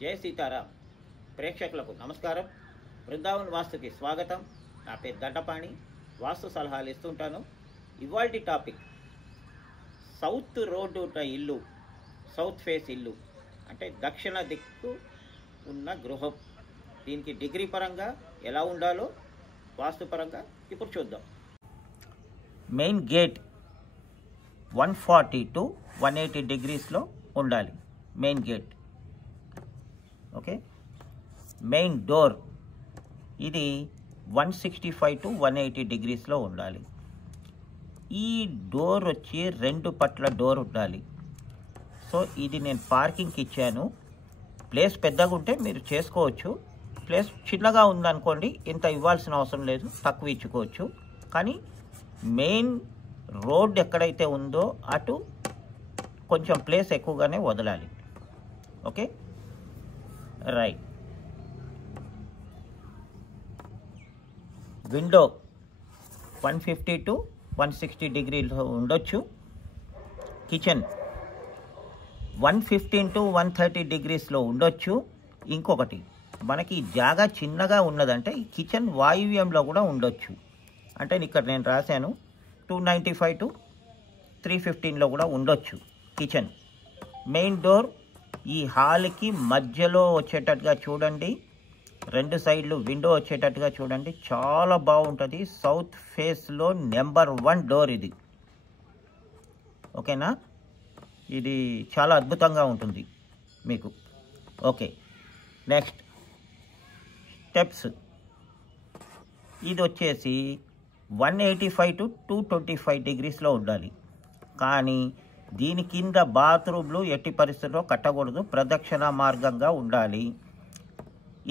జై సీతారాం ప్రేక్షకులకు నమస్కారం. బృందావన్ వాస్తుకి స్వాగతం. నా పేరు దండపాణి. వాస్తు సలహాలు ఇస్తుంటాను. ఇవాల్టి టాపిక్ సౌత్ రోడ్డు ఇల్లు, సౌత్ ఫేస్ ఇల్లు అంటే దక్షిణ దిక్కు ఉన్న గృహం. దీనికి డిగ్రీ పరంగా ఎలా ఉండాలో వాస్తు పరంగా ఇప్పుడు చూద్దాం. మెయిన్ గేట్ 140 to 180 డిగ్రీస్లో ఉండాలి. Main gate okay. Main door ఇది 165 to 180 డిగ్రీస్లో ఉండాలి. ఈ డోర్ వచ్చి 2 పట్ల డోర్ ఉండాలి. సో ఇది నేను పార్కింగ్కి ఇచ్చాను. ప్లేస్ పెద్దగా ఉంటే మీరు చేసుకోవచ్చు. ప్లేస్ చిన్నగా ఉందనుకోండి, ఇంత ఇవ్వాల్సిన అవసరం లేదు, తక్కువ ఇచ్చుకోవచ్చు. కానీ మెయిన్ రోడ్ ఎక్కడైతే ఉందో అటు కొంచెం ప్లేస్ ఎక్కువగానే వదలాలి. Okay right. విండో 150 to 160 డిగ్రీలో ఉండొచ్చు. కిచెన్ 115 to 130 డిగ్రీస్లో ఉండొచ్చు. ఇంకొకటి, మనకి జాగా చిన్నగా ఉన్నదంటే ఈ కిచెన్ వాయువ్యంలో కూడా ఉండొచ్చు. అంటే ఇక్కడ నేను రాశాను 295 to 315లో కూడా ఉండొచ్చు కిచెన్. మెయిన్ డోర్ ఈ హాల్కి మధ్యలో వచ్చేటట్టుగా చూడండి. 2 సైడ్లు విండో వచ్చేటట్టుగా చూడండి. చాలా బాగుంటుంది. సౌత్ ఫేస్లో నెంబర్ 1 డోర్ ఇది. ఓకేనా? ఇది చాలా అద్భుతంగా ఉంటుంది మీకు. Okay next steps. ఇది వచ్చేసి 185 to 225 డిగ్రీస్లో ఉండాలి. కానీ దీని కింద బాత్రూమ్లు ఎట్టి పరిస్థితుల్లో కట్టకూడదు, ప్రదక్షిణ మార్గంగా ఉండాలి.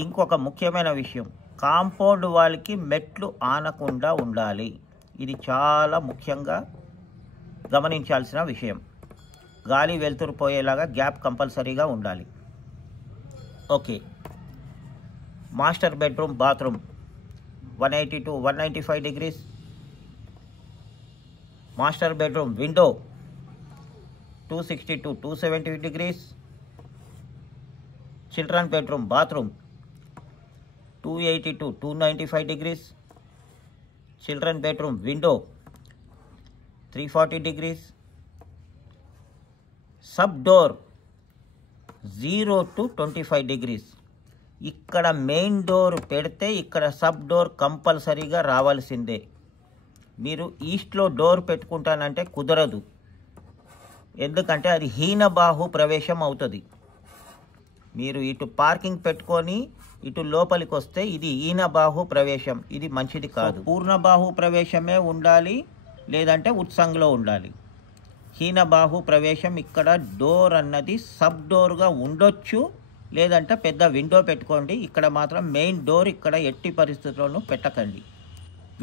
ఇంకొక ముఖ్యమైన విషయం, కాంపౌండ్ వాళ్ళకి మెట్లు ఆనకుండా ఉండాలి. ఇది చాలా ముఖ్యంగా గమనించాల్సిన విషయం. గాలి వెలుతురు పోయేలాగా గ్యాప్ కంపల్సరీగా ఉండాలి. Okay. Master bedroom bathroom 180 to 195 degrees. Master bedroom window 260 to 270 degrees. Children bedroom bathroom 280 to 295 degrees. Children bedroom window 340 degrees. Sub door 0 to 25 degrees. ఇక్కడ మెయిన్ డోర్ పెడితే ఇక్కడ సబ్ డోర్ కంపల్సరీగా రావాల్సిందే. మీరు ఈస్ట్లో డోర్ పెట్టుకుంటానంటే కుదరదు. ఎందుకంటే అది హీనబాహు ప్రవేశం అవుతుంది. మీరు ఇటు పార్కింగ్ పెట్టుకొని ఇటు లోపలికి వస్తే ఇది హీనబాహు ప్రవేశం. ఇది మంచిది కాదు. పూర్ణబాహు ప్రవేశమే ఉండాలి, లేదంటే ఉత్సంగ్లో ఉండాలి. హీనబాహు ప్రవేశం ఇక్కడ డోర్ అన్నది సబ్ డోర్గా ఉండొచ్చు, లేదంటే పెద్ద విండో పెట్టుకోండి. ఇక్కడ మాత్రం మెయిన్ డోర్ ఇక్కడ ఎట్టి పరిస్థితుల్లోనూ పెట్టకండి.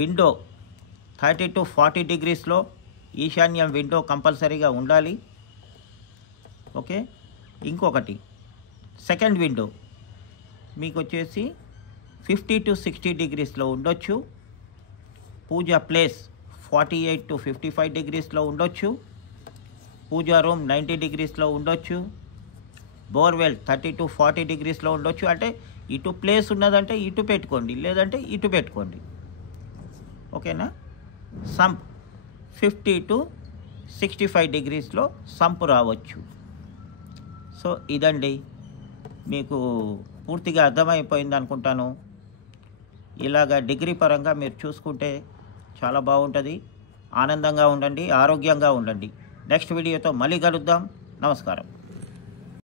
విండో 30 to 40 డిగ్రీస్లో ఈశాన్యం విండో కంపల్సరీగా ఉండాలి. ఓకే. ఇంకొకటి, సెకండ్ విండో మీకు వచ్చేసి 50 to 60 డిగ్రీస్లో ఉండొచ్చు. పూజా ప్లేస్ 48 to 55 డిగ్రీస్లో ఉండొచ్చు. పూజా రూమ్ 90 డిగ్రీస్లో ఉండొచ్చు. బోర్వెల్ 30 to 40 డిగ్రీస్లో ఉండొచ్చు. అంటే ఇటు ప్లేస్ ఉన్నదంటే ఇటు పెట్టుకోండి, లేదంటే ఇటు పెట్టుకోండి. ఓకేనా? సంప్ 50 to 65 డిగ్రీస్లో సంప్ రావచ్చు. సో ఇదండి, మీకు పూర్తిగా అర్థమైపోయింది అనుకుంటాను. ఇలాగా డిగ్రీ పరంగా మీరు చూసుకుంటే చాలా బాగుంటుంది. ఆనందంగా ఉండండి, ఆరోగ్యంగా ఉండండి. నెక్స్ట్ వీడియోతో మళ్ళీ కలుద్దాం. నమస్కారం.